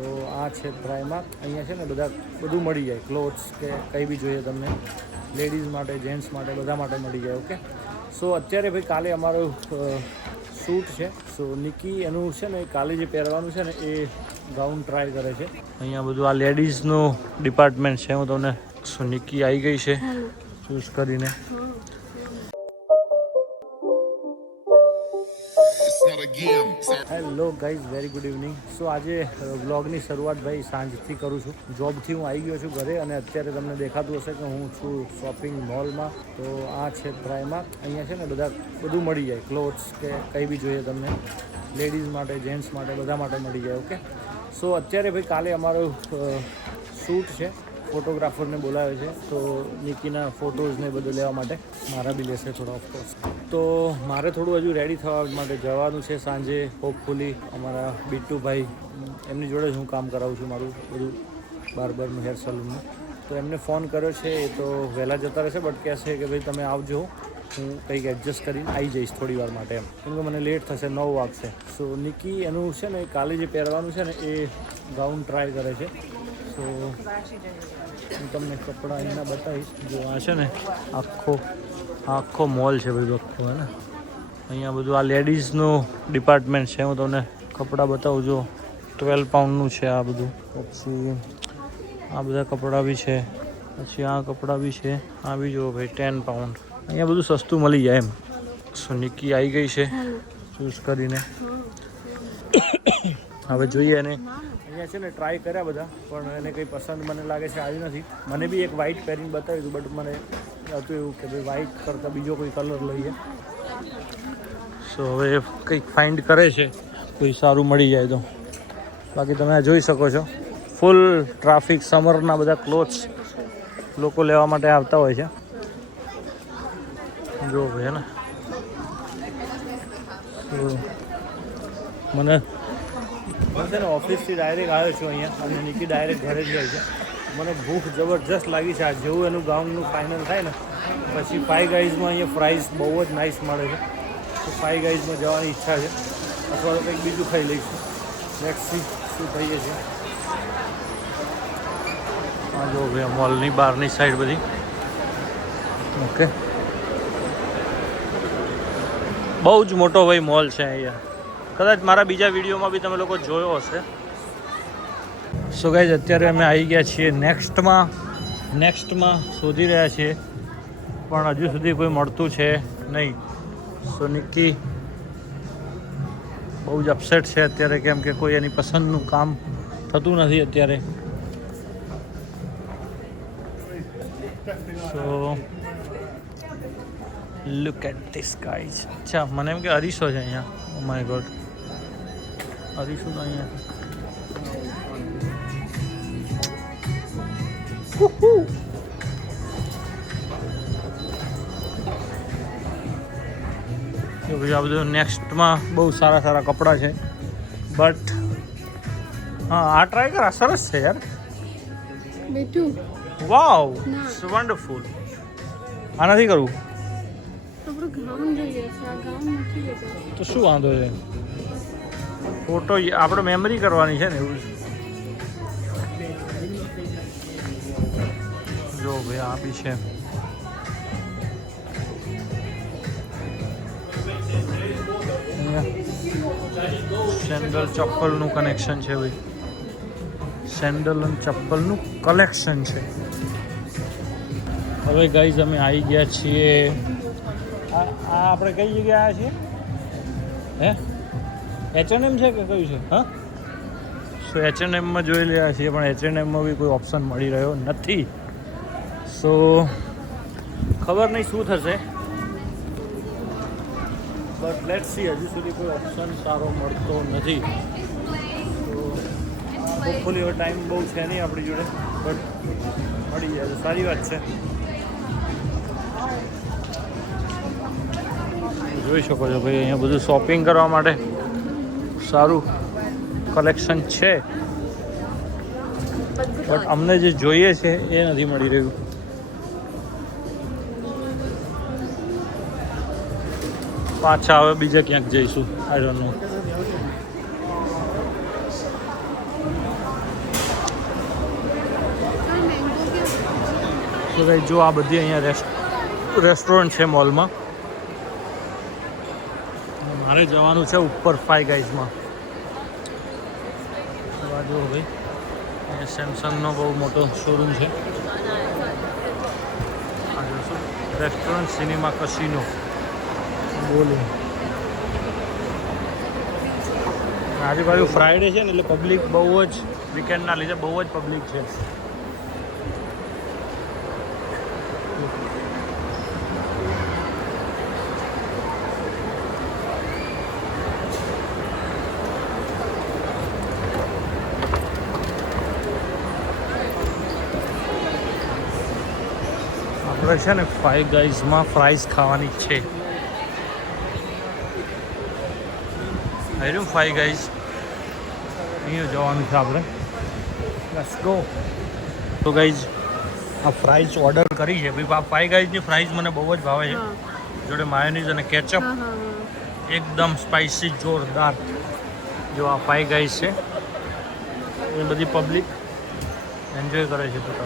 તો આ છે પ્રાઇમાર્ક. અહીંયા છે ને બધું મળી જાય, ક્લોથ્સ કે કંઈ બી જોઈએ તમને, લેડીઝ માટે, જેન્ટ્સ માટે, બધા માટે મળી જાય. ઓકે, સો અત્યારે ભાઈ કાલે અમારું શૂટ છે. સો નિકી એનું છે ને કાલે જે પહેરવાનું છે ને એ ગાઉન ટ્રાય કરે છે. અહીંયા બધું આ લેડીઝનું ડિપાર્ટમેન્ટ છે. હું તમને સો નિકી આવી ગઈ છે ચૂઝ કરીને. Hello guys, very good evening. So આજે વ્લોગની શરૂઆત ભાઈ સાંજથી કરું છું. જોબથી હું આવી ગયો છું ઘરે અને અત્યારે તમને દેખાતું હશે કે હું છું શોપિંગ મોલમાં. તો આ છે પ્રાઇમાર્ક. અહીંયા છે ને બધું મળી જાય, ક્લોથ્સ કે કંઈ બી જોઈએ તમને, લેડીઝ માટે, જેન્ટ્સ માટે, બધા માટે મળી જાય. ઓકે, સો અત્યારે ભાઈ કાલે અમારું શૂટ છે. ફોટોગ્રાફરને બોલાવે છે તો નિકીના ફોટોઝને બધું લેવા માટે. મારા બી લેશે થોડા ઓફકોર્સ. તો મારે થોડું હજુ રેડી થવા માટે જવાનું છે સાંજે. હોપફુલી અમારા બીટુભાઈ, એમની જોડે જ હું કામ કરાવું છું મારું બધું બાર્બરનું, હેર સલૂનનું. તો એમને ફોન કર્યો છે, એ તો વહેલા જતા રહેશે, બટ કહેશે કે ભાઈ તમે આવજો, હું કંઈક એડજસ્ટ કરીને આવી જઈશ થોડી વાર માટે એમ, કેમ કે મને લેટ થશે, 9 વાગશે. સો નિકી એનું છે ને કાલે જે પહેરવાનું છે ને એ ગાઉન ટ્રાય કરે છે. સો હું તમને કપડાં અહીંના બતાવીશ. જો આ છે ને આખો મોલ છે બધું આખો, હે ને. અહીંયા બધું આ લેડીઝનું ડિપાર્ટમેન્ટ છે. હું તમને કપડાં બતાવું. જો 12 પાઉન્ડનું છે આ બધું. પછી આ બધા કપડાં બી છે, પછી આ કપડાં બી છે, આ બી જો ભાઈ 10 પાઉન્ડ. અહીંયા બધું સસ્તું મળી જાય એમ. સો નિકી આવી ગઈ છે ચૂઝ કરીને. હવે જોઈએ એને. અહીંયા છે ને ટ્રાય કર્યા બધા, પણ એને કંઈ પસંદ મને લાગે છે આવી નથી. મને બી એક વ્હાઇટ પહેરીને બતાવ્યું હતું, બટ મને હતું એવું કે ભાઈ વ્હાઇટ કરતાં બીજો કોઈ કલર લઈએ. સો હવે કંઈક ફાઇન્ડ કરે છે, કોઈ સારું મળી જાય તો. બાકી તમે આ જોઈ શકો છો, ફૂલ ટ્રાફિક. સમરના બધા ક્લોથ્સ લોકો લેવા માટે આવતા હોય છે. જો ભાઈ, હે ને. મને છે ને ઓફિસથી ડાયરેક્ટ આવ્યો છું અહીંયા, અને નિકી ડાયરેક્ટ ઘરે જ જાય છે. મને ભૂખ જબરજસ્ત લાગી છે. આ જેવું એનું ગાઉનનું ફાઇનલ થાય ને પછી ફાઇવ ગાઈઝમાં અહીંયા ફ્રાઈઝ બહુ જ નાઇસ મળે છે. તો ફાઇવ ગાઈઝમાં જવાની ઈચ્છા છે, અથવા તો કંઈક બીજું ખાઈ લઈશું. લેટ્સ સી શું થઈએ છે. હા જો ભાઈ, મોલની બહારની સાઈડ બધી. ઓકે, બહુ જ મોટો ભાઈ મોલ છે અહીંયા. કદાચ મારા બીજા વિડીયોમાં બી તમે લોકો જોયો હશે. સો ગાઈઝ, અત્યારે અમે આવી ગયા છીએ નેક્સ્ટમાં શોધી રહ્યા છીએ, પણ હજુ સુધી કોઈ મળતું છે નહીં. સો નિકી બહુ જ અપસેટ છે અત્યારે, કેમ કે કોઈ એની પસંદનું કામ થતું નથી અત્યારે. સો લુક એટ ધીસ ગાઈઝ. અચ્છા, મને એમ કે અરીસો છે અહીંયા. ઓ માય ગોડ, અરીસો તો અહીંયા. આ બધું નેક્સ્ટમાં બહુ સારા કપડાં છે, બટ હા આ ટ્રાય કર, આ સરસ છે યાર. વાવ, ઇટ્સ વન્ડરફુલ. આ નથી કરવું તો શું વાંધો છે? ફોટો આપણે મેમરી કરવાની છે ને, એવું જો ભાઈ. આ બી છે. સેન્ડલ ચપ્પલનું કનેક્શન છે ભાઈ. સેન્ડલ અને ચપ્પલનું કલેક્શન છે. હવે ગાઈઝ અમે આવી ગયા છીએ. આ આપણે કઈ જગ્યાએ આવ્યા છીએ? હે, H&M છે કે કયું છે? હા, સો H&Mમાં જોઈ રહ્યા છીએ, પણ H&Mમાં બી કોઈ ઓપ્શન મળી રહ્યો નથી. સો ખબર નહીં શું થશે, બટ લેટ્સ સી. હજુ સુધી કોઈ ઓપ્શન સારો મળતો નથી. તો હોપફુલી હવે ટાઈમ બહુ છે નહીં આપણી જોડે, બટ મળી જાય તો સારી વાત છે. જોઈ શકો છો ભાઈ, અહીંયા બધું શોપિંગ કરવા માટે સારું કલેક્શન છે, બટ અમને જે જોઈએ છે એ નથી મળી રહ્યું. પાછા હવે બીજે ક્યાંક જઈશું, આઈ ડોન્ટ નો. તો ભાઈ જો આ બધી અહીંયા રેસ્ટોરન્ટ છે મોલમાં. મારે જવાનું છે ઉપર ફાઈવ ગાઈઝમાં. આ જુઓ ભાઈ, અહીંયા સેમસંગનો બહુ મોટો શોરૂમ છે. આ જોશું રેસ્ટોરન્ટ સિનેમા કસિનો બોલો. આજુબાજુ ફ્રાઈડે છે ને એટલે પબ્લિક બહુ જ, વીકેન્ડના લીધે બહુ જ પબ્લિક છે. આપણે છે ને ફાઈવ ગાઈઝમાં ફ્રાઈઝ ખાવાની છે. આવ્યું ફાઈવ ગાઈઝ, અહીંયા જવાનું છે આપણે. Let's go. તો ગાઈઝ આ ફ્રાઈઝ ઓર્ડર કરી છે ભાઈ. આ ફાઈવ ગાઈઝની ફ્રાઈઝ મને બહુ જ ભાવે છે. જોડે માયોનીઝ અને કેચઅપ, એકદમ સ્પાઇસી જોરદાર. જો આ ફાઈવ ગાઈઝ છે, એ બધી પબ્લિક એન્જોય કરે છે.